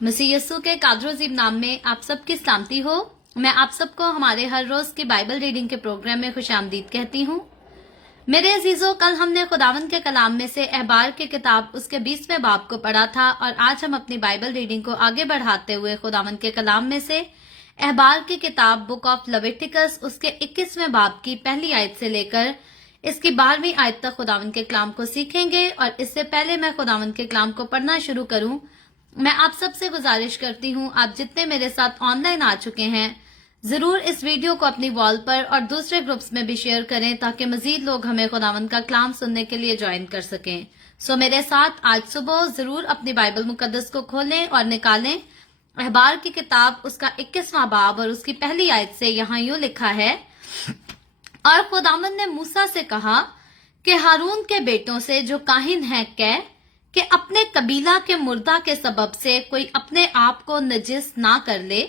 मसीह यस्सु के कादर अजीम नाम में आप सबकी सलामती हो। मैं आप सबको हमारे हर रोज की बाइबल रीडिंग के प्रोग्राम में खुशामदीद कहती हूँ। मेरे अजीजों, कल हमने खुदावंद के कलाम में से अहबार की किताब उसके 20वें बाब को पढ़ा था और आज हम अपनी बाइबल रीडिंग को आगे बढ़ाते हुए खुदावंद के कलाम में से अहबार की किताब बुक ऑफ लेविटिकस उसके 21वें बाब की पहली आयत से लेकर इसकी 12वीं आयत तक खुदावंद के कलाम को सीखेंगे। और इससे पहले मैं खुदावंद के कलाम को पढ़ना शुरू करूं, मैं आप सबसे गुजारिश करती हूँ, आप जितने मेरे साथ ऑनलाइन आ चुके हैं जरूर इस वीडियो को अपनी वॉल पर और दूसरे ग्रुप्स में भी शेयर करें ताकि मजीद लोग हमें खुदावंद का कलाम सुनने के लिए ज्वाइन कर सकें। सो मेरे साथ आज सुबह जरूर अपनी बाइबल मुकद्दस को खोलें और निकालें। अहबार की किताब उसका 21वां बाब और उसकी पहली आयत से यहाँ यूं लिखा है, और खुदावंद ने मूसा से कहा कि हारून के बेटों से जो काहिन हैं कह कि अपने कबीला के मुर्दा के सबब से कोई अपने आप को नजिस ना कर ले,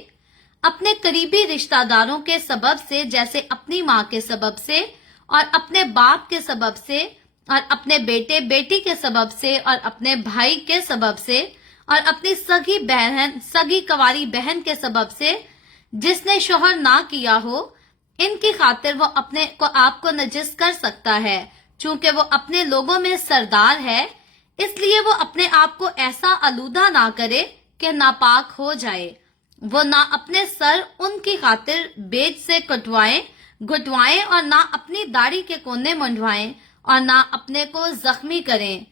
अपने करीबी रिश्तेदारों के सबब से जैसे अपनी माँ के सबब से और अपने बाप के सबब से और अपने बेटे बेटी के सबब से और अपने भाई के सबब से और अपनी सगी कवारी बहन के सबब से जिसने शोहर ना किया हो, इनकी खातिर वो अपने को आप को नजिस कर सकता है। चूंकि वो अपने लोगों में सरदार है, इसलिए वो अपने आप को ऐसा आलूदा ना करे कि नापाक हो जाए। वो ना अपने सर उनकी खातिर बेज से घुटवाएं और ना अपनी दाढ़ी के कोने मुंडवाएं और ना अपने को जख्मी करें।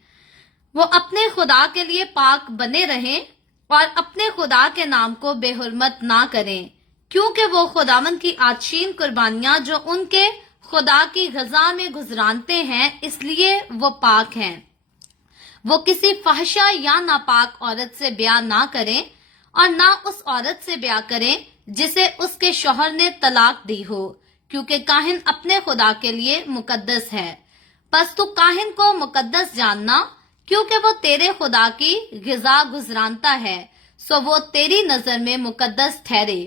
वो अपने खुदा के लिए पाक बने रहें और अपने खुदा के नाम को बेहुरमत ना करें, क्योंकि वो खुदावंद की आशीन कुर्बानियां जो उनके खुदा की गजा में गुजरानते हैं, इसलिए वो पाक हैं। वो किसी फहशा या नापाक औरत से ब्याह ना करें और ना उस औरत से ब्याह करें जिसे उसके शौहर ने तलाक दी हो, क्योंकि काहिन अपने खुदा के लिए मुकद्दस है। बस तू काहिन को मुकद्दस जानना, क्योंकि वो तेरे खुदा की गिजा गुजरानता है, सो वो तेरी नजर में मुकद्दस ठहरे।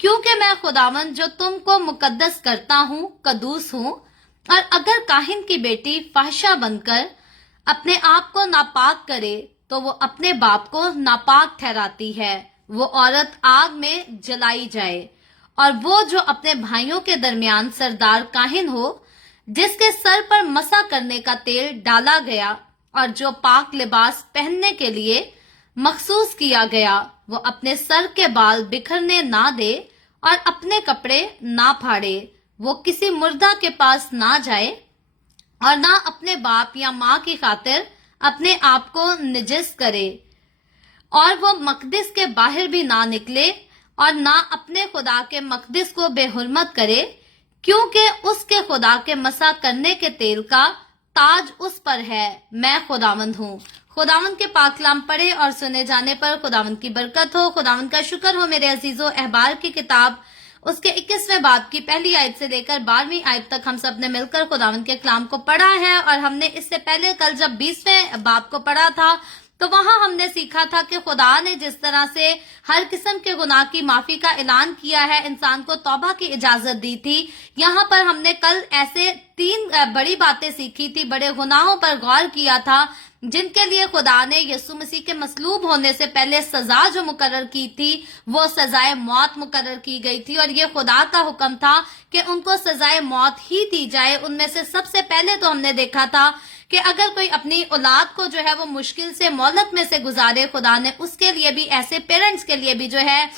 क्योंकि मैं खुदावंद जो तुमको मुकद्दस करता हूँ कदूस हूँ। और अगर काहिन की बेटी फहशा बनकर अपने आप को नापाक करे तो वो अपने बाप को नापाक ठहराती है, वो औरत आग में जलाई जाए। और वो जो अपने भाइयों के दरमियान सरदार काहिन हो, जिसके सर पर मसा करने का तेल डाला गया और जो पाक लिबास पहनने के लिए मखसूस किया गया, वो अपने सर के बाल बिखरने ना दे और अपने कपड़े ना फाड़े। वो किसी मुर्दा के पास ना जाए और ना अपने बाप या माँ की खातिर अपने आप को निजिस करे। और वो मकदिस के बाहर भी ना निकले और ना अपने खुदा के मकदिस को बेहुरमत करे, क्योंकि उसके खुदा के मसा करने के तेल का ताज उस पर है। मैं खुदावंद हूँ। खुदावंद के पाक कलाम पढ़े और सुने जाने पर खुदावंद की बरकत हो। खुदावंद का शुक्र हो मेरे अजीजों। अहबार की किताब उसके 21वें बाब की पहली आयत से लेकर 12वीं आयत तक हम सब ने मिलकर खुदावंद के कलाम को पढ़ा है। और हमने इससे पहले कल जब 20वें बाब को पढ़ा था तो वहां हमने सीखा था कि खुदा ने जिस तरह से हर किस्म के गुनाह की माफी का ऐलान किया है, इंसान को तौबा की इजाजत दी थी। यहाँ पर हमने कल ऐसे 3 बड़ी बातें सीखी थी, बड़े गुनाहों पर गौर किया था जिनके लिए खुदा ने यीशु मसीह के मसलूब होने से पहले सजा जो मुकर्रर की थी वो सजाए मौत मुकर्रर की गई थी। और ये खुदा का हुक्म था कि उनको सजाए मौत ही दी जाए। उनमें से सबसे पहले तो हमने देखा था कि अगर कोई अपनी औलाद को जो है वो मुश्किल से मोहलत में से गुजारे, खुदा ने उसके लिए भी, ऐसे पेरेंट्स के लिए भी जो है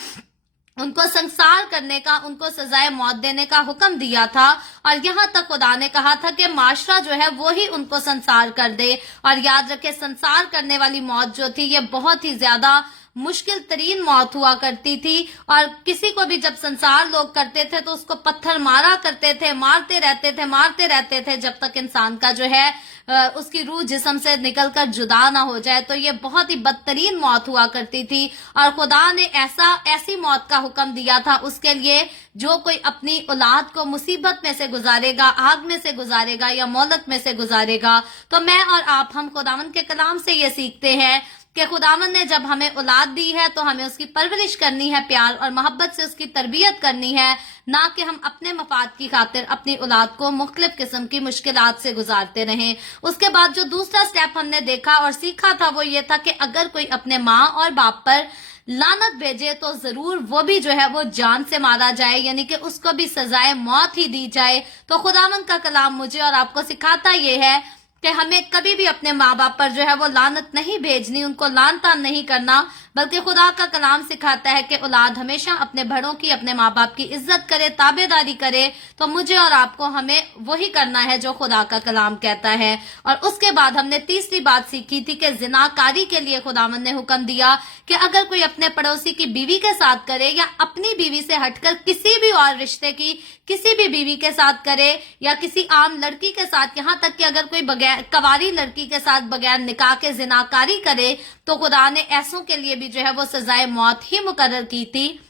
उनको संसार करने का, उनको सजाए मौत देने का हुक्म दिया था। और यहाँ तक खुदा ने कहा था कि माशरा जो है वो ही उनको संसार कर दे। और याद रखे, संसार करने वाली मौत जो थी ये बहुत ही ज्यादा मुश्किल तरीन मौत हुआ करती थी। और किसी को भी जब संसार लोग करते थे तो उसको पत्थर मारा करते थे, मारते रहते थे जब तक इंसान का जो है उसकी रूह जिस्म से निकलकर जुदा ना हो जाए। तो ये बहुत ही बदतरीन मौत हुआ करती थी। और खुदा ने ऐसी मौत का हुक्म दिया था उसके लिए जो कोई अपनी औलाद को मुसीबत में से गुजारेगा, आग में से गुजारेगा या मोहलत में से गुजारेगा। तो मैं और आप, हम खुदावंद के कलाम से ये सीखते हैं कि खुदावंद ने जब हमें औलाद दी है तो हमें उसकी परवरिश करनी है, प्यार और मोहब्बत से उसकी तरबियत करनी है, ना कि हम अपने मफाद की खातिर अपनी औलाद को मुख्तलिफ किस्म की मुश्किलात से गुजारते रहें। उसके बाद जो दूसरा स्टेप हमने देखा और सीखा था वो ये था कि अगर कोई अपने माँ और बाप पर लानत भेजे तो जरूर वो भी जो है वो जान से मारा जाए, यानी कि उसको भी सजाए मौत ही दी जाए। तो खुदावंद का कलाम मुझे और आपको सिखाता ये है कि हमें कभी भी अपने माँ बाप पर जो है वो लानत नहीं भेजनी, उनको लान तान नहीं करना, बल्कि खुदा का कलाम सिखाता है कि औलाद हमेशा अपने बड़ों की, अपने माँ बाप की इज्जत करे, ताबेदारी करे। तो मुझे और आपको हमें वही करना है जो खुदा का कलाम कहता है। और उसके बाद हमने तीसरी बात सीखी थी कि जिनाकारी के लिए खुदावंद ने हुक्म दिया कि अगर कोई अपने पड़ोसी की बीवी के साथ करे या अपनी बीवी से हटकर किसी भी और रिश्ते की किसी भी बीवी के साथ करे या किसी आम लड़की के साथ, यहाँ तक कि अगर कोई बगैर कवारी लड़की के साथ बगैर निकाह के जिनाकारी करे, तो खुदा ने ऐसों के लिए भी जो है वो सजाए मौत ही मुकर्रर की थी।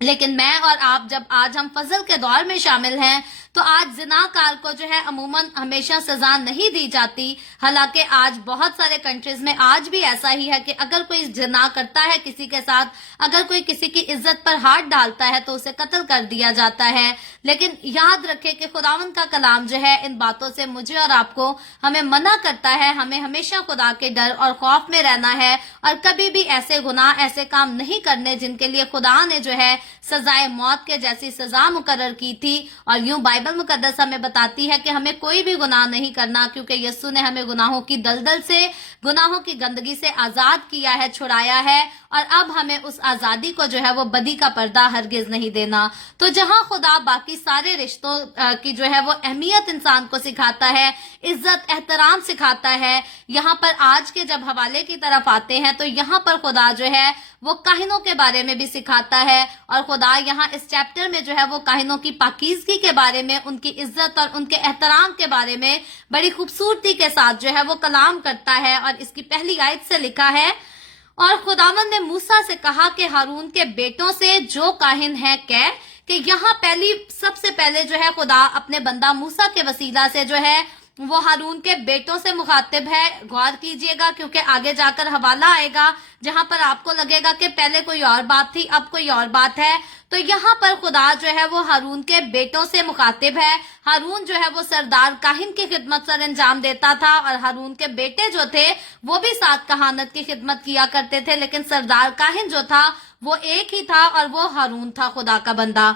लेकिन मैं और आप जब आज हम फजल के दौर में शामिल हैं, तो आज जिनाकार को जो है अमूमन हमेशा सजा नहीं दी जाती। हालांकि आज बहुत सारे कंट्रीज में आज भी ऐसा ही है कि अगर कोई जिना करता है किसी के साथ, अगर कोई किसी की इज्जत पर हाथ डालता है तो उसे कत्ल कर दिया जाता है। लेकिन याद रखें कि खुदावंद का कलाम जो है इन बातों से मुझे और आपको हमें मना करता है। हमें हमेशा खुदा के डर और खौफ में रहना है और कभी भी ऐसे गुनाह, ऐसे काम नहीं करने जिनके लिए खुदा ने जो है सजाए मौत के जैसी सजा मुकर्रर की थी। और यूं बाइबल मुकद्दस हमें बताती है कि हमें कोई भी गुनाह नहीं करना, क्योंकि यीशु ने हमें गुनाहों की दलदल से, गुनाहों की गंदगी से आजाद किया है, छुड़ाया है। और अब हमें उस आजादी को जो है वो बदी का पर्दा हरगिज नहीं देना। तो जहां खुदा बाकी सारे रिश्तों की जो है वो अहमियत इंसान को सिखाता है, इज्जत एहतराम सिखाता है, यहाँ पर आज के जब हवाले की तरफ आते हैं तो यहाँ पर खुदा जो है वो काहिनों के बारे में भी सिखाता है। और खुदा यहाँ इस चैप्टर में जो है वो काहिनों की पाकीज़गी के बारे में, उनकी इज्जत और उनके एहतराम के बारे में बड़ी खूबसूरती के साथ जो है वो कलाम करता है। और इसकी पहली आयत से लिखा है, और खुदावंद ने मूसा से कहा कि हारून के बेटों से जो काहिन है कह, कि यहाँ सबसे पहले जो है खुदा अपने बंदा मूसा के वसीला से जो है वो हारून के बेटों से मुखातिब है। गौर कीजिएगा, क्योंकि आगे जाकर हवाला आएगा जहां पर आपको लगेगा कि पहले कोई और बात थी, अब कोई और बात है। तो यहाँ पर खुदा जो है वो हारून के बेटों से मुखातिब है। हारून जो है वो सरदार काहिन की खिदमत सर अंजाम देता था, और हारून के बेटे जो थे वो भी साथ कहानत की खिदमत किया करते थे, लेकिन सरदार काहिन जो था वो एक ही था, और वो हारून था, खुदा का बंदा।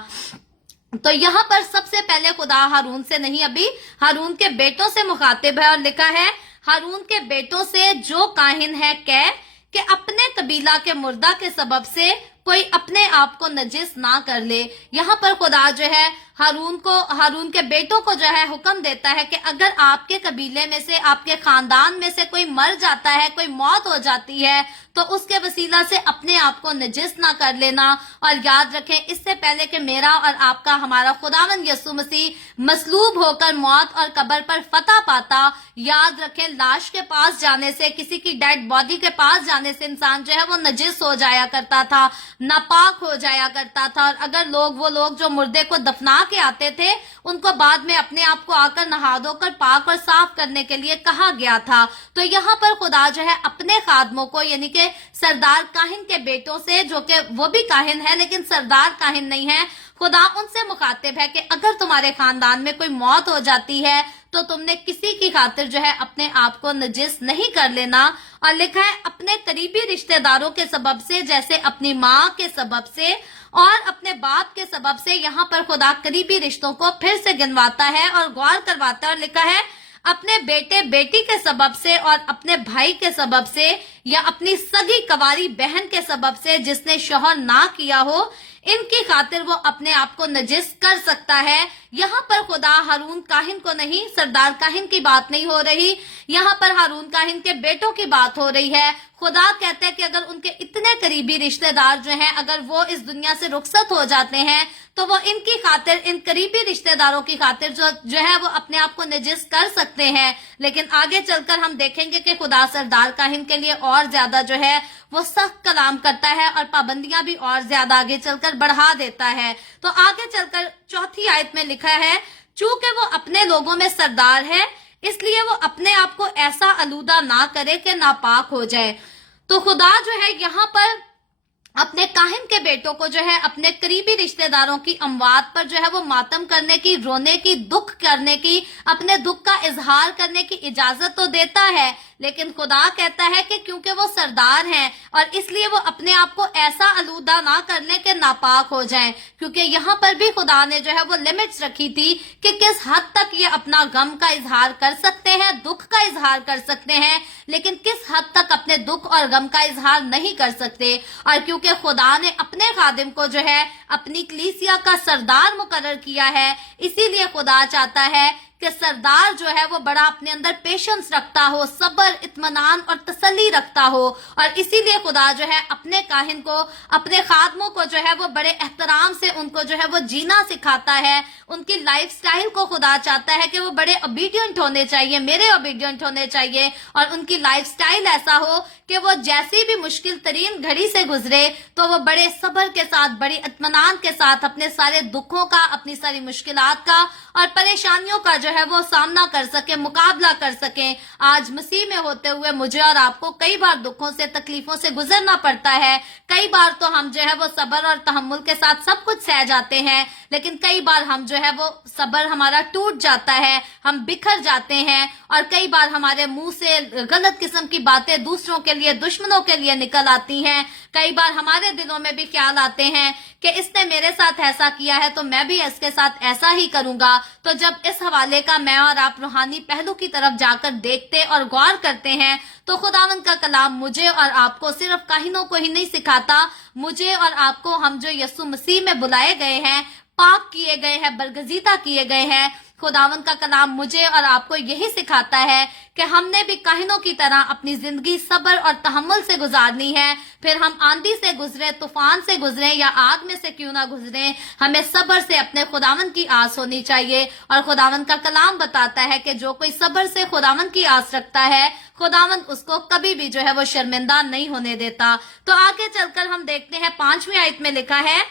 तो यहाँ पर सबसे पहले खुदा हारून से नहीं, अभी हारून के बेटों से मुखातिब है। और लिखा है, हारून के बेटों से जो काहिन है कह, कि अपने कबीला के मुर्दा के सबब से कोई अपने आप को नजिस ना कर ले। यहाँ पर खुदा जो है हारून के बेटों को जो है हुक्म देता है कि अगर आपके कबीले में से, आपके खानदान में से कोई मर जाता है, कोई मौत हो जाती है, तो उसके वसीला से अपने आप को नजिस ना कर लेना। और याद रखें, इससे पहले कि मेरा और आपका, हमारा खुदावंद यीशु मसीह मसलूब होकर मौत और कब्र पर फतह पाता, याद रखें लाश के पास जाने से, किसी की डेड बॉडी के पास जाने से इंसान जो है वो नजिस हो जाया करता था, नापाक हो जाया करता था। और अगर वो लोग जो मुर्दे को दफना के आते थे, उनको बाद में अपने आप को आकर नहा धोकर पाक और साफ करने के लिए कहा गया था। तो यहाँ पर खुदा जो है अपने खादमों को, यानी कि सरदार काहिन के बेटों से, जो कि वो भी काहिन है लेकिन सरदार काहिन नहीं है, खुदा उनसे मुखातिब है कि अगर तुम्हारे खानदान में कोई मौत हो जाती है तो तुमने किसी की खातिर जो है अपने आप को नजिस नहीं कर लेना। और लिखा है, अपने करीबी रिश्तेदारों के सबब से, जैसे अपनी माँ के सबब से और अपने बाप के सबब से। यहाँ पर खुदा करीबी रिश्तों को फिर से गिनवाता है और गौर करवाता है। और लिखा है, अपने बेटे बेटी के सबब से और अपने भाई के सबब से या अपनी सगी कवारी बहन के सबब से जिसने शौहर ना किया हो, इनकी खातिर वो अपने आप को नजिस कर सकता है। यहाँ पर खुदा हारून काहिन को नहीं, सरदार काहिन की बात नहीं हो रही, यहाँ पर हारून काहिन के बेटों की बात हो रही है। खुदा कहते हैं कि अगर उनके इतने करीबी रिश्तेदार जो हैं, अगर वो इस दुनिया से रुखसत हो जाते हैं, तो वो इनकी खातिर, इन करीबी रिश्तेदारों की खातिर जो है वो अपने आप को नजिस कर सकते हैं। लेकिन आगे चलकर हम देखेंगे कि खुदा सरदार काहिन के लिए और ज्यादा जो है वो सख्त कलाम करता है और पाबंदियां भी और ज्यादा आगे चलकर बढ़ा देता है। तो आगे चलकर चौथी आयत में लिखा है, चूंकि वो अपने लोगों में सरदार है, इसलिए वो अपने आप को ऐसा आलूदा ना करे कि नापाक हो जाए। तो खुदा जो है यहाँ पर अपने काहिन के बेटों को जो है अपने करीबी रिश्तेदारों की अमवात पर जो है वो मातम करने की, रोने की, दुख करने की, अपने दुख का इजहार करने की इजाजत तो देता है, लेकिन खुदा कहता है कि क्योंकि वो सरदार हैं और इसलिए वो अपने आप को ऐसा आलूदा ना कर लें कि नापाक हो जाएं, क्योंकि यहाँ पर भी खुदा ने जो है वो लिमिट्स रखी थी कि किस हद तक ये अपना गम का इजहार कर सकते हैं, दुख का इजहार कर सकते हैं, लेकिन किस हद तक अपने दुख और गम का इजहार नहीं कर सकते। और क्योंकि खुदा ने अपने खादिम को जो है अपनी कलीसिया का सरदार मुकर्रर किया है, इसीलिए खुदा चाहता है कि सरदार जो है वो बड़ा अपने अंदर पेशेंस रखता हो, सब्र, इत्मीनान और तसल्ली रखता हो। और इसीलिए खुदा जो है अपने काहिन को, अपने खादमों को जो है वो बड़े एहतराम से उनको जो है वो जीना सिखाता है। उनकी लाइफ स्टाइल को खुदा चाहता है कि वो बड़े ओबीडियंट होने चाहिए, मेरे ओबीडियंट होने चाहिए, और उनकी लाइफ स्टाइल ऐसा हो कि वो जैसी भी मुश्किल तरीन घड़ी से गुजरे तो वो बड़े सब्र के साथ, बड़ी इत्मीनान के साथ अपने सारे दुखों का, अपनी सारी मुश्किलात का और परेशानियों का जो है वो सामना कर सके, मुकाबला कर सके। आज मसीह में होते हुए मुझे और आपको कई बार दुखों से, तकलीफों से गुजरना पड़ता है। कई बार तो हम जो है वो सब्र और तहम्मुल के साथ सब कुछ सह जाते हैं, लेकिन कई बार हम जो है वो सब्र हमारा टूट जाता है, हम बिखर जाते हैं, और कई बार हमारे मुंह से गलत किस्म की बातें दूसरों के लिए, दुश्मनों के लिए निकल आती हैं। कई बार हमारे दिलों में भी ख्याल आते हैं कि इसने मेरे साथ ऐसा किया है तो मैं भी इसके साथ ऐसा ही करूंगा। तो जब इस हवाले का मैं और आप रूहानी पहलू की तरफ जाकर देखते और गौर करते हैं तो खुदावंद का कलाम मुझे और आपको, सिर्फ काहिनों को ही नहीं सिखाता, मुझे और आपको, हम जो यीशु मसीह में बुलाए गए हैं, पाक किए गए हैं, बरगजीदा किए गए हैं, खुदावंद का कलाम मुझे और आपको यही सिखाता है कि हमने भी काहिनों की तरह अपनी जिंदगी सब्र और तहम्मुल से गुजारनी है। फिर हम आंधी से गुजरे, तूफान से गुजरे या आग में से क्यों ना गुजरे, हमें सब्र से अपने खुदावंद की आस होनी चाहिए। और खुदावंद का कलाम बताता है कि जो कोई सब्र से खुदावंद की आस रखता है, खुदावंद उसको कभी भी जो है वो शर्मिंदा नहीं होने देता। तो आगे चलकर हम देखते हैं 5वीं आयत में लिखा है,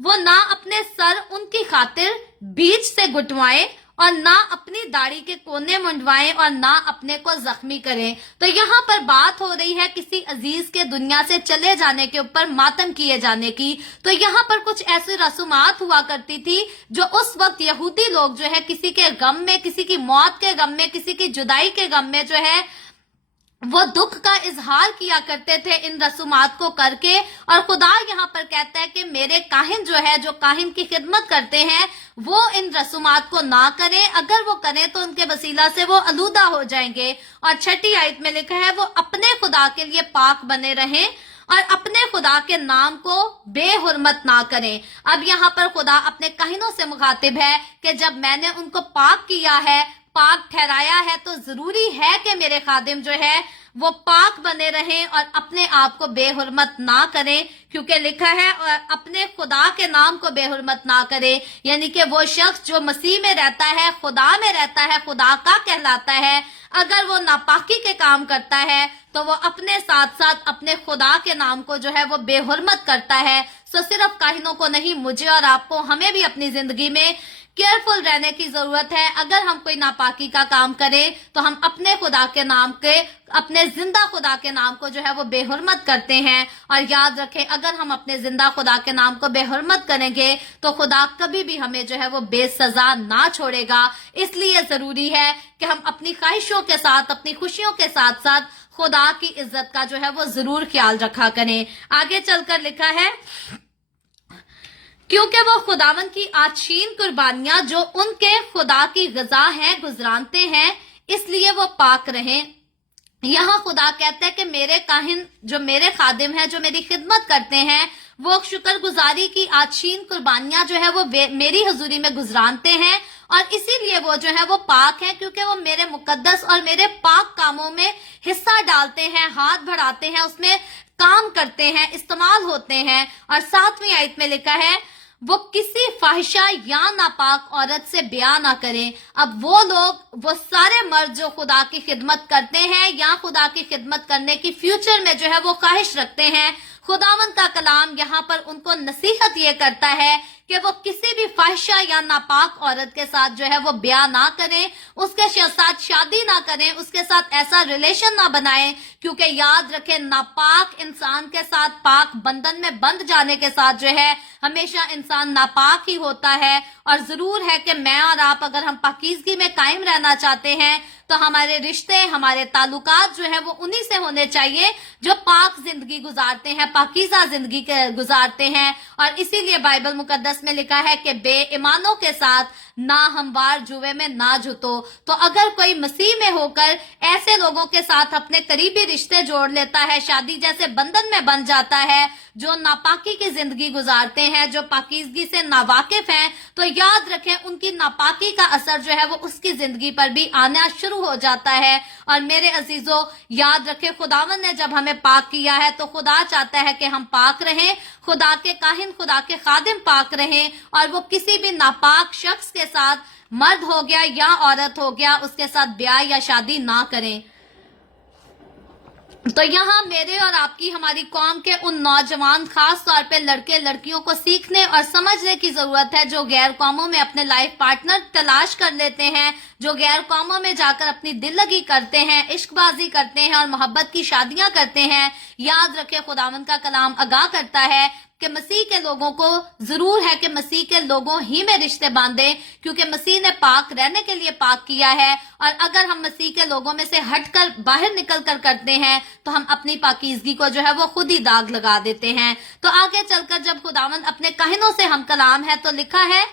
वो ना अपने सर उनकी खातिर बीच से गुटवाएं और ना अपनी दाढ़ी के कोने मुंडवाएं और ना अपने को जख्मी करें। तो यहाँ पर बात हो रही है किसी अजीज के दुनिया से चले जाने के ऊपर मातम किए जाने की। तो यहाँ पर कुछ ऐसी रसूमात हुआ करती थी जो उस वक्त यहूदी लोग जो है किसी के गम में, किसी की मौत के गम में, किसी की जुदाई के गम में जो है वो दुख का इजहार किया करते थे इन रसूमात को करके। और खुदा यहाँ पर कहता है कि मेरे काहिन जो है, जो काहिन की खिदमत करते हैं, वो इन रसूमात को ना करें। अगर वो करें तो उनके वसीला से वो आलूदा हो जाएंगे। और 6ठी आयत में लिखा है, वो अपने खुदा के लिए पाक बने रहें और अपने खुदा के नाम को बेहुरमत ना करें। अब यहाँ पर खुदा अपने काहिनों से मुखातिब है कि जब मैंने उनको पाक किया है, पाक ठहराया है, तो जरूरी है कि मेरे खादिम जो है वो पाक बने रहें और अपने आप को बेहुरमत ना करें, क्योंकि लिखा है अपने खुदा के नाम को बेहुरमत ना करे। यानी कि वो शख्स जो मसीह में रहता है, खुदा में रहता है, खुदा का कहलाता है, अगर वो नापाकी के काम करता है तो वो अपने साथ साथ अपने खुदा के नाम को जो है वो बेहुरमत करता है। सो सिर्फ काहिनों को नहीं, मुझे और आपको, हमें भी अपनी जिंदगी में केयरफुल रहने की जरूरत है। अगर हम कोई नापाकी का काम करें तो हम अपने खुदा के नाम के, अपने जिंदा खुदा के नाम को जो है वो बेहुरमत करते हैं। और याद रखें, अगर हम अपने जिंदा खुदा के नाम को बेहुरमत करेंगे तो खुदा कभी भी हमें जो है वो बेसजा ना छोड़ेगा। इसलिए जरूरी है कि हम अपनी ख्वाहिशों के साथ, अपनी खुशियों के साथ साथ खुदा की इज्जत का जो है वो जरूर ख्याल रखा करें। आगे चलकर लिखा है, क्योंकि वो खुदावन की आशीन कुर्बानियां जो उनके खुदा की गजा है गुजरानते हैं, इसलिए वो पाक रहें। यहाँ खुदा कहता है कि मेरे काहिन, जो मेरे खादिम हैं, जो मेरी खिदमत करते हैं, वो शुक्रगुजारी की आशीन कुर्बानियां जो है वो मेरी हजूरी में गुजरानते हैं, और इसीलिए वो जो है वो पाक है, क्योंकि वो मेरे मुकद्दस और मेरे पाक कामों में हिस्सा डालते हैं, हाथ बढ़ाते हैं, उसमें काम करते हैं, इस्तेमाल होते हैं। और 7वीं आयत में लिखा है, वो किसी फाहिशा या नापाक औरत से ब्याह ना करें। अब वो लोग, वो सारे मर्द जो खुदा की खिदमत करते हैं या खुदा की खिदमत करने की फ्यूचर में जो है वो ख्वाहिश रखते हैं, खुदावंद का कलाम यहाँ पर उनको नसीहत ये करता है कि वो किसी भी फाहिशा या नापाक औरत के साथ जो है वो ब्याह ना करें, उसके साथ शादी ना करें, उसके साथ ऐसा रिलेशन ना बनाएं, क्योंकि याद रखें नापाक इंसान के साथ पाक बंधन में बंध जाने के साथ जो है हमेशा इंसान नापाक ही होता है। और जरूर है कि मैं और आप अगर हम पाकीज़गी में कायम रहना चाहते हैं तो हमारे रिश्ते, हमारे ताल्लुकात जो है वो उन्हीं से होने चाहिए जो पाक जिंदगी गुजारते हैं, पाकीज़ा जिंदगी गुजारते हैं। और इसीलिए बाइबल मुकद्दस में लिखा है कि बेईमानों के साथ ना हमवार जुए में ना जुतो। तो अगर कोई मसीह में होकर ऐसे लोगों के साथ अपने करीबी रिश्ते जोड़ लेता है, शादी जैसे बंधन में बन जाता है, जो नापाकी की जिंदगी गुजारते हैं, जो पाकीज़गी से नावाकिफ हैं, तो याद रखें उनकी नापाकी का असर जो है वो उसकी जिंदगी पर भी आना शुरू हो जाता है। और मेरे अजीजों, याद रखें खुदावंद ने जब हमें पाक किया है तो खुदा चाहता है कि हम पाक रहें, खुदा के काहिन, खुदा के खादिम पाक रहें, और वो किसी भी नापाक शख्स के साथ, मर्द हो गया या औरत हो गया, उसके साथ ब्याह या शादी ना करें। तो यहाँ मेरे और आपकी, हमारी कौम के उन नौजवान, खास तौर पे लड़के लड़कियों को सीखने और समझने की जरूरत है जो गैर कौमों में अपने लाइफ पार्टनर तलाश कर लेते हैं, जो गैर कौमों में जाकर अपनी दिल लगी करते हैं, इश्कबाजी करते हैं और मोहब्बत की शादियां करते हैं। याद रखें खुदावंद का कलाम आगाह करता है कि मसीह के लोगों को जरूर है कि मसीह के लोगों ही में रिश्ते बांधे, क्योंकि मसीह ने पाक रहने के लिए पाक किया है। और अगर हम मसीह के लोगों में से हटकर बाहर निकल कर करते हैं तो हम अपनी पाकीज़गी को जो है वो खुद ही दाग लगा देते हैं। तो आगे चलकर जब खुदावंद अपने काहिनों से हम कलाम है तो लिखा है,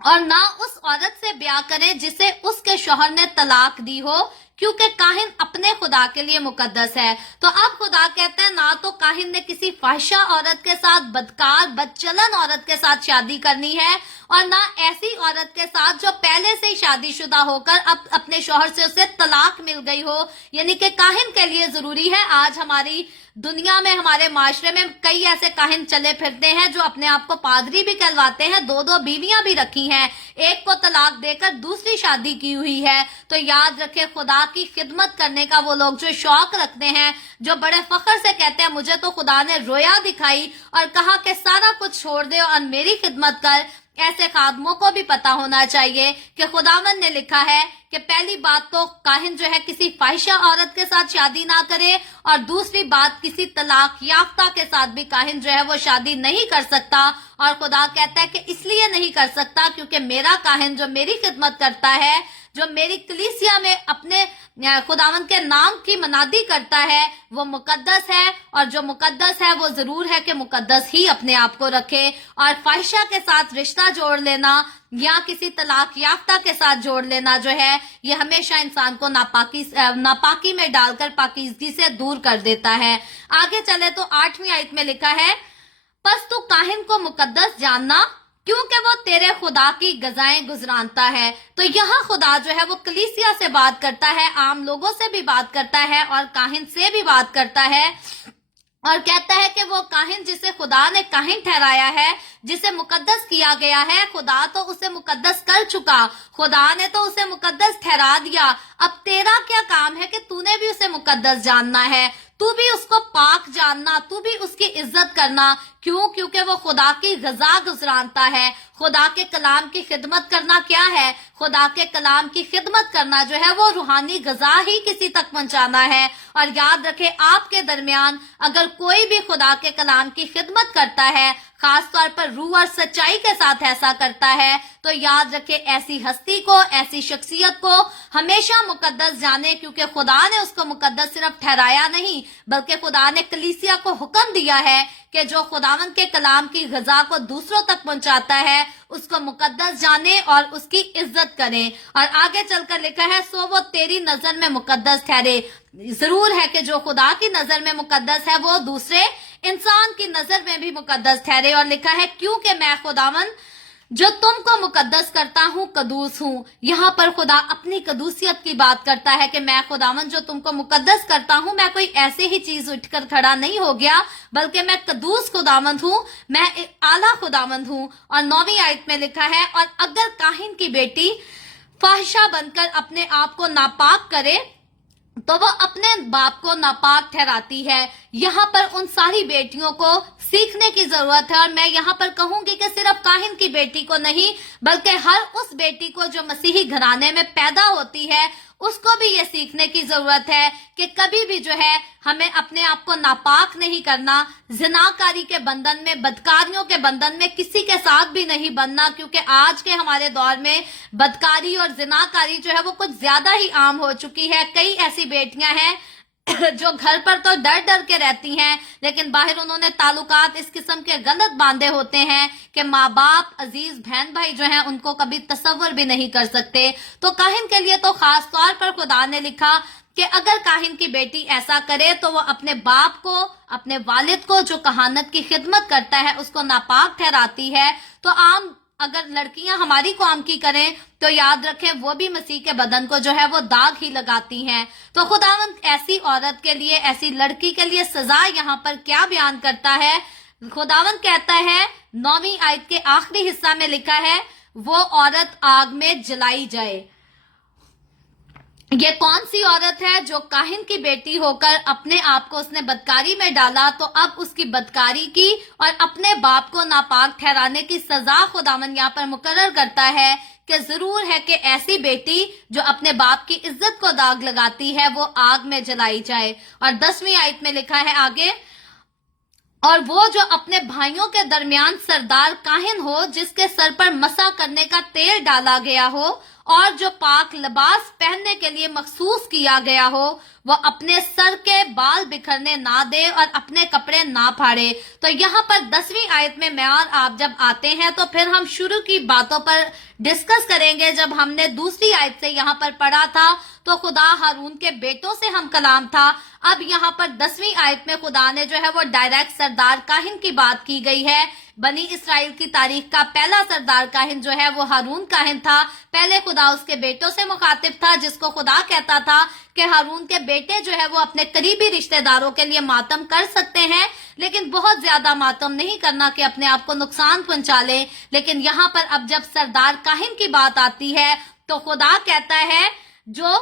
और ना उस औरत से ब्याह करें जिसे उसके शौहर ने तलाक दी हो, क्योंकि काहिन अपने खुदा के लिए मुकद्दस है। तो अब खुदा कहते हैं ना तो काहिन ने किसी फाहिशा औरत के साथ, बदकार बदचलन औरत के साथ शादी करनी है, और ना ऐसी औरत के साथ जो पहले से ही शादीशुदा होकर अब अपने शौहर से उसे तलाक मिल गई हो। यानी कि काहिन के लिए जरूरी है, आज हमारी दुनिया में, हमारे माशरे में कई ऐसे काहिन चले फिरते हैं जो अपने आप को पादरी भी कहलवाते हैं, दो दो बीवियां भी रखी हैं, एक को तलाक देकर दूसरी शादी की हुई है। तो याद रखें खुदा की खिदमत करने का वो लोग जो शौक रखते हैं, जो बड़े फख्र से कहते हैं मुझे तो खुदा ने रोया दिखाई और कहा कि सारा कुछ छोड़ दे और मेरी खिदमत कर, ऐसे खादमों को भी पता होना चाहिए कि खुदावंद ने लिखा है कि पहली बात तो काहिन जो है किसी फाहिशा औरत के साथ शादी ना करे, और दूसरी बात किसी तलाक याफ्ता के साथ भी काहिन जो है वो शादी नहीं कर सकता। और खुदा कहता है कि इसलिए नहीं कर सकता क्योंकि मेरा काहिन जो मेरी खिदमत करता है, जो मेरी कलीसिया में अपने खुदावंद के नाम की मनादी करता है, वो मुकद्दस है, और जो मुकद्दस है वो जरूर है कि मुकद्दस ही अपने आप को रखे। और फाहिशा के साथ रिश्ता जोड़ लेना या किसी तलाक याफ्ता के साथ जोड़ लेना जो है ये हमेशा इंसान को नापाकी में डालकर पाकीज़गी से दूर कर देता है। आगे चले तो 8वीं आयत में लिखा है, बस तू काहिन को मुकद्दस जानना क्योंकि वो तेरे खुदा की गजाएं गुजरानता है। तो यहाँ खुदा जो है वो कलीसिया से बात करता है, आम लोगों से भी बात करता है और काहिन से भी बात करता है, और कहता है कि वो काहिन जिसे खुदा ने काहिन ठहराया है, जिसे मुकद्दस किया गया है, खुदा तो उसे मुकद्दस कर चुका, खुदा ने तो उसे मुकद्दस ठहरा दिया। अब तेरा क्या काम है कि तूने भी उसे मुकद्दस जानना है, तू भी उसको पाक जानना, तू भी उसकी इज्जत करना। क्यों? क्योंकि वो खुदा की गजा गुजरानता है। खुदा के कलाम की खिदमत करना क्या है? खुदा के कलाम की खिदमत करना जो है वो रूहानी गजा ही किसी तक पहुंचाना है। और याद रखें, आपके दरमियान अगर कोई भी खुदा के कलाम की खिदमत करता है, खास तौर पर रूह और सच्चाई के साथ ऐसा करता है, तो याद रखें ऐसी हस्ती को, ऐसी शख्सियत को हमेशा मुकद्दस जाने, क्योंकि खुदा ने उसको मुकद्दस सिर्फ ठहराया नहीं बल्कि खुदा ने कलीसिया को हुक्म दिया है कि जो खुदावंद के कलाम की गजा को दूसरों तक पहुंचाता है उसको मुकद्दस जाने और उसकी इज्जत करें। और आगे चलकर लिखा है, सो वो तेरी नजर में मुकद्दस ठहरे। जरूर है कि जो खुदा की नजर में मुकद्दस है वो दूसरे इंसान की नजर में भी मुकद्दस ठहरे। और लिखा है, क्योंकि मैं खुदावंद जो तुमको मुकद्दस करता हूँ कदूस हूँ। यहाँ पर खुदा अपनी कदूसियत की बात करता है कि मैं खुदावंद जो तुमको मुकद्दस करता हूँ, मैं कोई ऐसे ही चीज उठकर खड़ा नहीं हो गया, बल्कि मैं कदूस खुदावंद हूँ, मैं आला खुदावंद हूँ। और 9वीं आयत में लिखा है, और अगर काहिन की बेटी फाहिशा बनकर अपने आप को नापाक करे तो वो अपने बाप को नापाक ठहराती है। यहाँ पर उन सारी बेटियों को सीखने की जरूरत है, और मैं यहाँ पर कहूंगी कि सिर्फ काहिन की बेटी को नहीं, बल्कि हर उस बेटी को जो मसीही घराने में पैदा होती है, उसको भी ये सीखने की जरूरत है कि कभी भी जो है हमें अपने आप को नापाक नहीं करना, जिनाकारी के बंधन में, बदकारियों के बंधन में किसी के साथ भी नहीं बनना, क्योंकि आज के हमारे दौर में बदकारी और जिनाकारी जो है वो कुछ ज्यादा ही आम हो चुकी है। कई ऐसी बेटियां हैं जो घर पर तो डर डर के रहती हैं, लेकिन बाहर उन्होंने ताल्लुकात इस किस्म के गलत बांधे होते हैं कि माँ बाप, अजीज बहन भाई जो हैं उनको कभी तसव्वुर भी नहीं कर सकते। तो काहिन के लिए तो खास तौर पर खुदा ने लिखा कि अगर काहिन की बेटी ऐसा करे तो वो अपने बाप को, अपने वालिद को जो कहानत की खिदमत करता है, उसको नापाक ठहराती है। तो आम अगर लड़कियां हमारी कौम की करें तो याद रखें वो भी मसीह के बदन को जो है वो दाग ही लगाती हैं। तो खुदावंद ऐसी औरत के लिए, ऐसी लड़की के लिए सजा यहाँ पर क्या बयान करता है? खुदावंद कहता है 9वीं आयत के आखिरी हिस्सा में लिखा है, वो औरत आग में जलाई जाए। ये कौन सी औरत है जो काहिन की बेटी होकर अपने आप को उसने बदकारी में डाला, तो अब उसकी बदकारी की और अपने बाप को नापाक ठहराने की सजा खुदावन यहाँ पर मुकर्रर करता है कि जरूर है कि ऐसी बेटी जो अपने बाप की इज्जत को दाग लगाती है वो आग में जलाई जाए। और 10वीं आयत में लिखा है आगे, और वो जो अपने भाइयों के दरमियान सरदार काहिन हो, जिसके सर पर मसा करने का तेल डाला गया हो और जो पाक लिबास पहनने के लिए मखसूस किया गया हो, वो अपने सर के बाल बिखरने ना दे और अपने कपड़े ना फाड़े। तो यहाँ पर 10वीं आयत में मैं और आप जब आते हैं तो फिर हम शुरू की बातों पर डिस्कस करेंगे। जब हमने दूसरी आयत से यहाँ पर पढ़ा था तो खुदा हारून के बेटों से हम कलाम था। अब यहाँ पर 10वीं आयत में खुदा ने जो है वो डायरेक्ट सरदार काहिन की बात की गई है। बनी इसराइल की तारीख का पहला सरदार काहिन जो है वो हारून काहिन था। पहले खुदा उसके बेटों से मुखातिब था, जिसको खुदा कहता था कि हारून के बेटे जो है वो अपने करीबी रिश्तेदारों के लिए मातम कर सकते हैं, लेकिन बहुत ज्यादा मातम नहीं करना कि अपने आप को नुकसान पहुंचा ले। लेकिन यहाँ पर अब जब सरदार काहिन की बात आती है तो खुदा कहता है जो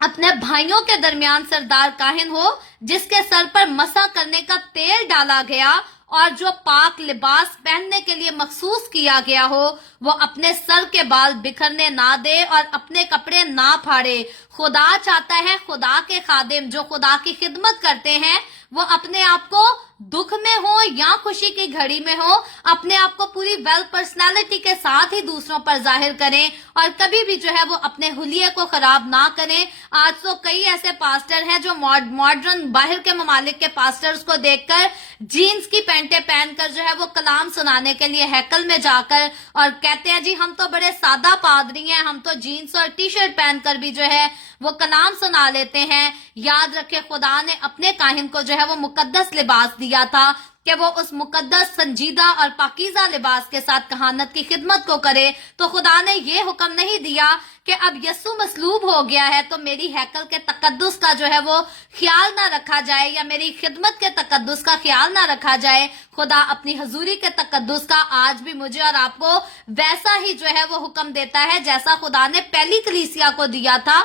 अपने भाइयों के दरमियान सरदार काहिन हो, जिसके सर पर मसा करने का तेल डाला गया और जो पाक लिबास पहनने के लिए मखसूस किया गया हो, वो अपने सर के बाल बिखरने ना दे और अपने कपड़े ना फाड़े। खुदा चाहता है खुदा के खादिम जो खुदा की खिदमत करते हैं वो अपने आप को दुख में हो या खुशी की घड़ी में हो, अपने आप को पूरी वेल पर्सनालिटी के साथ ही दूसरों पर जाहिर करें और कभी भी जो है वो अपने हुलिये को खराब ना करें। आज तो कई ऐसे पास्टर हैं जो मॉडर्न बाहर के ममालिक के पास्टर्स को देखकर जीन्स की पैंटें पहनकर जो है वो कलाम सुनाने के लिए हैकल में जाकर और कहते हैं जी हम तो बड़े सादा पादरी हैं, हम तो जीन्स और टी शर्ट पहनकर भी जो है वो कलाम सुना लेते हैं। याद रखे खुदा ने अपने काहिन को जो है वो मुकद्दस लिबास दिया था कि वो उस मुकद्दस, संजीदा और पाकीज़ा लिबास के साथ कहानत की खिदमत को करे। तो खुदा ने ये हुक्म नहीं दिया कि अब यस्सु मसलूब हो गया है तो मेरी हैकल के तकद्दुस का जो है वो ख्याल ना रखा जाए या मेरी खिदमत के तकद्दुस का ख्याल ना रखा जाए। खुदा अपनी हजूरी के तकद्दुस का आज भी मुझे और आपको वैसा ही जो है वो हुक्म देता है जैसा खुदा ने पहली कलीसिया को दिया था।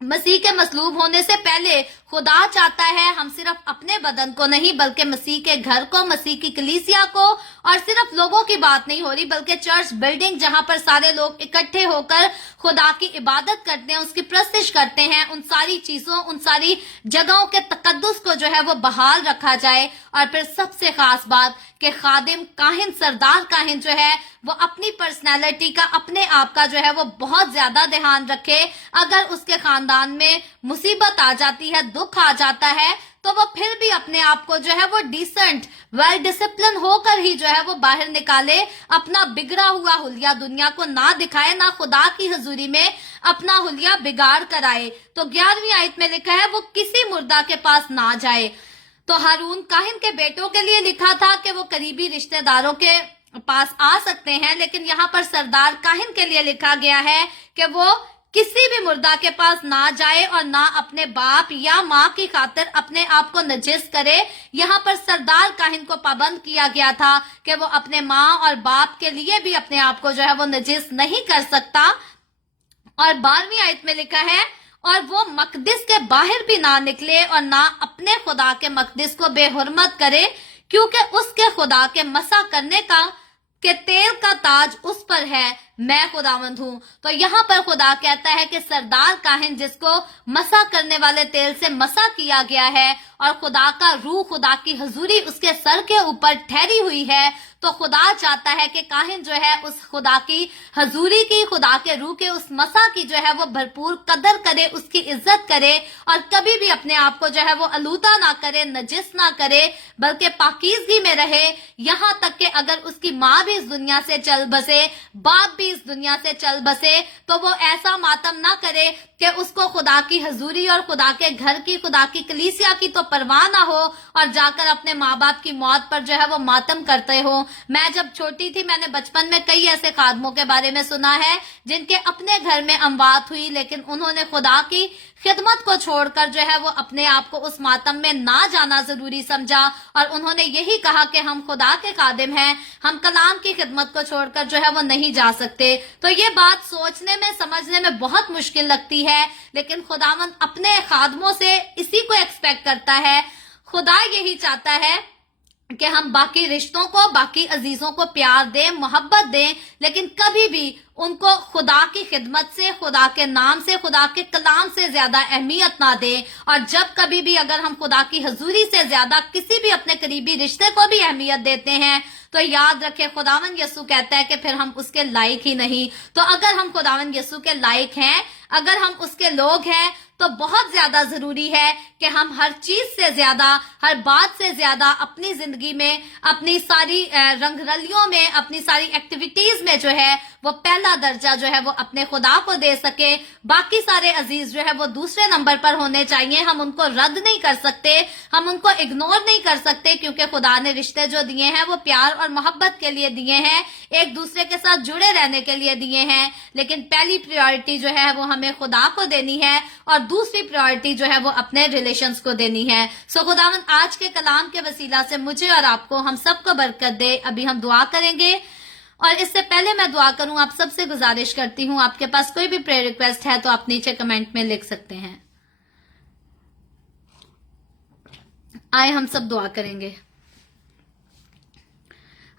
मसीह के मसलूब होने से पहले खुदा चाहता है हम सिर्फ अपने बदन को नहीं बल्कि मसीह के घर को, मसीह की कलीसिया को, और सिर्फ लोगों की बात नहीं हो रही बल्कि चर्च बिल्डिंग जहां पर सारे लोग इकट्ठे होकर खुदा की इबादत करते हैं, उसकी प्रस्तिश करते हैं, उन सारी चीजों, उन सारी जगहों के तकद्दुस को जो है वो बहाल रखा जाए। और फिर सबसे खास बात कि खादिम काहिन, सरदार काहिन जो है वो अपनी पर्सनैलिटी का, अपने आप का जो है वो बहुत ज्यादा ध्यान रखे। अगर उसके खानदान में मुसीबत आ जाती है, दुख आ जाता है, तो वो फिर भी अपने आप को जो है वो डिसेंट, वेल डिसिप्लिन होकर ही जो है वो बाहर निकाले, अपना बिगड़ा हुआ हुलिया दुनिया को ना दिखाए, ना खुदा की हजूरी में अपना हुलिया बिगाड़ कर आए। तो 11वीं आयत में लिखा है वो किसी मुर्दा के पास ना जाए। तो हारून काहिन के बेटों के लिए लिखा था कि वो करीबी रिश्तेदारों के पास आ सकते हैं, लेकिन यहाँ पर सरदार काहिन के लिए लिखा गया है कि वो किसी भी मुर्दा के पास ना जाए और ना अपने बाप या माँ की खातिर अपने आप को नजिस करे। यहाँ पर सरदार काहिन को पाबंद किया गया था कि वो अपने माँ और बाप के लिए भी अपने आप को जो है वो नजिस नहीं कर सकता। और 12वीं आयत में लिखा है और वो मकदिस के बाहर भी ना निकले और ना अपने खुदा के मकदिस को बेहुरमत करे, क्योंकि उसके खुदा के मसा करने के तेल का ताज उस पर है, मैं खुदावंद हूँ। तो यहाँ पर खुदा कहता है कि सरदार काहिन जिसको मसा करने वाले तेल से मसा किया गया है और खुदा का रूह, खुदा की हजूरी उसके सर के ऊपर ठहरी हुई है, तो खुदा चाहता है कि काहिन जो है उस खुदा की हजूरी की, खुदा के रूह के उस मसा की जो है वो भरपूर कदर करे, उसकी इज्जत करे और कभी भी अपने आप को जो है वो आलूदा ना करे, नजिस ना करे, बल्कि पाकीज़गी में रहे। यहाँ तक कि अगर उसकी माँ भी इस दुनिया से चल बसे, बाप भी इस दुनिया से चल बसे, तो वो ऐसा मातम ना करे कि उसको खुदा की हजूरी और खुदा के घर की, खुदा की कलीसिया की तो परवाह ना हो और जाकर अपने माँ बाप की मौत पर जो है वो मातम करते हो। मैं जब छोटी थी, मैंने बचपन में कई ऐसे खादमों के बारे में सुना है जिनके अपने घर में अमवात हुई, लेकिन उन्होंने खुदा की खिदमत को छोड़कर जो है वो अपने आप को उस मातम में ना जाना जरूरी समझा और उन्होंने यही कहा कि हम खुदा के खादिम हैं, हम कलाम की खिदमत को छोड़कर जो है वो नहीं जा सकते। तो ये बात सोचने में, समझने में बहुत मुश्किल लगती है, लेकिन खुदावंद अपने खादमों से इसी को एक्सपेक्ट करता है। खुदा यही चाहता है कि हम बाकी रिश्तों को, बाकी अजीजों को प्यार दें, मोहब्बत दें, लेकिन कभी भी उनको खुदा की खिदमत से, खुदा के नाम से, खुदा के कलाम से ज्यादा अहमियत ना दें। और जब कभी भी अगर हम खुदा की हजूरी से ज्यादा किसी भी अपने करीबी रिश्ते को भी अहमियत देते हैं, तो याद रखें खुदावन यसु कहता है कि फिर हम उसके लायक ही नहीं। तो अगर हम खुदावन यसु के लायक हैं, अगर हम उसके लोग हैं, तो बहुत ज्यादा जरूरी है कि हम हर चीज से ज्यादा, हर बात से ज्यादा अपनी जिंदगी में, अपनी सारी रंगरलियों में, अपनी सारी एक्टिविटीज में जो है वो पहला दर्जा जो है वो अपने खुदा को दे सके। बाकी सारे अजीज जो है वो दूसरे नंबर पर होने चाहिए। हम उनको रद्द नहीं कर सकते, हम उनको इग्नोर नहीं कर सकते, क्योंकि खुदा ने रिश्ते जो दिए हैं वो प्यार और मोहब्बत के लिए दिए हैं, एक दूसरे के साथ जुड़े रहने के लिए दिए हैं। लेकिन पहली प्रायोरिटी जो है वो हमें खुदा को देनी है और दूसरी प्रायोरिटी जो है वो अपने रिलेशंस को देनी है। सो खुदावंद आज के कलाम के वसीला से मुझे और आपको, हम सबको बरकत दे। अभी हम दुआ करेंगे और इससे पहले मैं दुआ करूं, आप सबसे गुजारिश करती हूं, आपके पास कोई भी प्रेयर रिक्वेस्ट है तो आप नीचे कमेंट में लिख सकते हैं। आए हम सब दुआ करेंगे।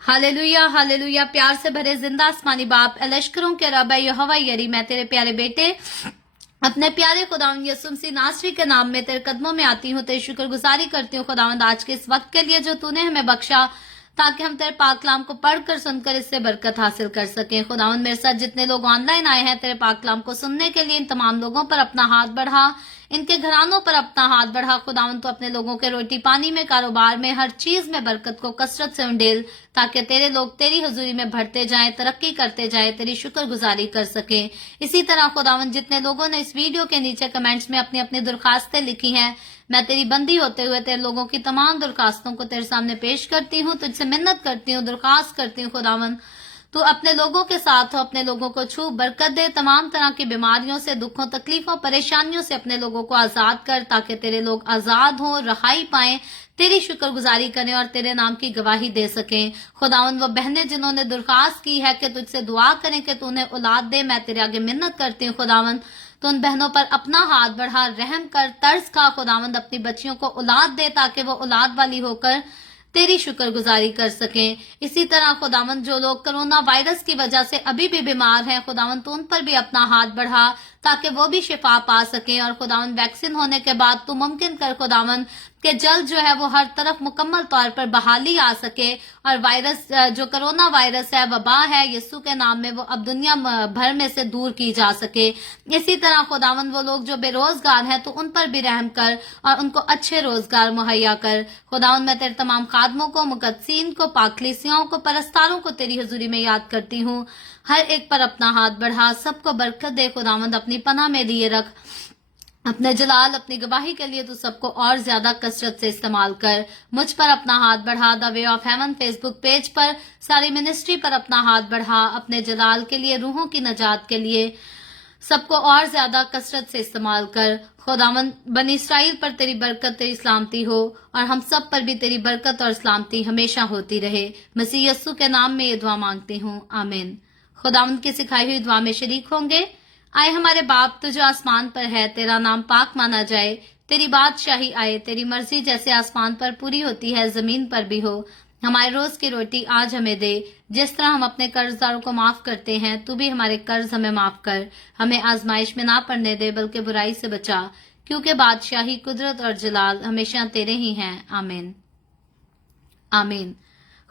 Hallelujah, hallelujah. प्यार से भरे जिंदा आसमानी बाप, लश्करों के रब यहोवा यरी, मैं तेरे प्यारे बेटे अपने प्यारे खुदावंद यीशु मसीह नासरी के नाम में तेरे कदमों में आती हूँ, तेरी शुक्रगुजारी करती हूँ खुदावंद आज के इस वक्त के लिए जो तूने हमें बख्शा, ताकि हम तेरे पाक कलाम को पढ़कर सुनकर इससे बरकत हासिल कर सकें। खुदावंद मेरे साथ जितने लोग ऑनलाइन आए हैं तेरे पाक कलाम को सुनने के लिए, इन तमाम लोगों पर अपना हाथ बढ़ा, इनके घरानों पर अपना हाथ बढ़ा। खुदावंद तो अपने लोगों के रोटी पानी में, कारोबार में, हर चीज में बरकत को कसरत से उंडेल, ताकि तेरे लोग तेरी हजूरी में बढ़ते जाएं, तरक्की करते जाएं, तेरी शुक्रगुजारी कर सकें। इसी तरह खुदावंद जितने लोगों ने इस वीडियो के नीचे कमेंट्स में अपनी अपनी दरखास्तें लिखी हैं, मैं तेरी बंदी होते हुए तेरे लोगों की तमाम दरखास्तों को तेरे सामने पेश करती हूँ, तुझसे मिन्नत करती हूँ, दरखास्त करती हूँ खुदावंद तू अपने लोगों के साथ हो, अपने लोगों को छू, बरकत दे, तमाम तरह की बीमारियों से, दुखों, तकलीफों, परेशानियों से अपने लोगों को आजाद कर, ताकि तेरे लोग आजाद हों, रहाई पाएं, तेरी शुक्रगुजारी करें और तेरे नाम की गवाही दे सकें। खुदावंद वो बहनें जिन्होंने दरखास्त की है कि तुझसे दुआ करें कि तू उन्हें औलाद दे, मैं तेरे आगे मिन्नत करती हूँ खुदावंद तो उन बहनों पर अपना हाथ बढ़ा, रहम कर, तरस खा खुदावंद, अपनी बच्चियों को औलाद दे, ताकि वो औलाद वाली होकर तेरी शुक्रगुजारी कर सकें। इसी तरह खुदावंद जो लोग कोरोना वायरस की वजह से अभी भी बीमार हैं, खुदावंद तो उन पर भी अपना हाथ बढ़ा, ताकि वो भी शिफा पा सकें। और खुदावंद वैक्सीन होने के बाद तू मुमकिन कर खुदावंद कि जल्द जो है वो हर तरफ मुकम्मल तौर पर बहाली आ सके और वायरस, जो कोरोना वायरस है, वबा है, यीशु के नाम में वो अब दुनिया भर में से दूर की जा सके। इसी तरह खुदावंद वो लोग जो बेरोजगार हैं तो उन पर भी रहम कर और उनको अच्छे रोजगार मुहैया कर। खुदावंद मैं तेरे तमाम खादमों को, मुकद्दसीन को, पाकलीसियाओं को, परस्तारों को तेरी हजूरी में याद करती हूँ। हर एक पर अपना हाथ बढ़ा, सबको बरकत दे खुदावंद, अपनी पनाह में लिए रख, अपने जलाल, अपनी गवाही के लिए तू सबको और ज्यादा कसरत से इस्तेमाल कर। मुझ पर अपना हाथ बढ़ा, the way of haven Facebook page पर, सारी मिनिस्ट्री पर अपना हाथ बढ़ा, अपने जलाल के लिए, रूहों की नजात के लिए सबको और ज्यादा कसरत से इस्तेमाल कर। खुदावंद बनी इसराइल पर तेरी बरकत, तेरी सलामती हो और हम सब पर भी तेरी बरकत और सलामती हमेशा होती रहे। मसीह यस्सु के नाम में ये दुआ मांगती हूँ, आमीन। खुदावंद की सिखाई हुई दुआ में शरीक होंगे। आए हमारे बाप तू जो आसमान पर है, तेरा नाम पाक माना जाए, तेरी बादशाही आए, तेरी मर्जी जैसे आसमान पर पूरी होती है जमीन पर भी हो। हमारे रोज की रोटी आज हमें दे, जिस तरह हम अपने कर्जदारों को माफ करते हैं, तू भी हमारे कर्ज हमें माफ कर। हमें आजमाइश में ना पड़ने दे, बल्कि बुराई से बचा, क्योंकि बादशाही, कुदरत और जलाल हमेशा तेरे ही हैं। आमीन आमीन।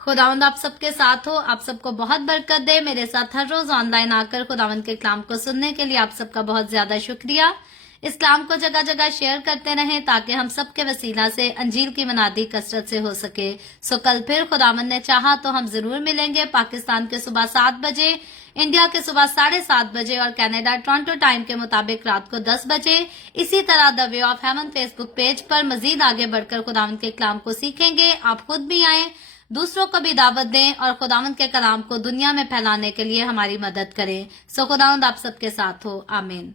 खुदावंद आप सबके साथ हो, आप सबको बहुत बरकत दे। मेरे साथ हर रोज ऑनलाइन आकर खुदावंद के कलाम को सुनने के लिए आप सबका बहुत ज्यादा शुक्रिया। इस कलाम को जगह जगह शेयर करते रहें ताकि हम सबके वसीला से अंजील की मनादी कसरत से हो सके। सो कल फिर खुदावंद ने चाहा तो हम जरूर मिलेंगे। पाकिस्तान के सुबह 7 बजे, इंडिया के सुबह 7:30 बजे और कनाडा टोरंटो टाइम के मुताबिक रात को 10 बजे। इसी तरह the way of haven Facebook page पर मजीद आगे बढ़कर खुदावंद के कलाम को सीखेंगे। आप खुद भी आएं, दूसरों को भी दावत दें और खुदावंद के कलाम को दुनिया में फैलाने के लिए हमारी मदद करें। सो खुदावंद आप सबके साथ हो। आमीन।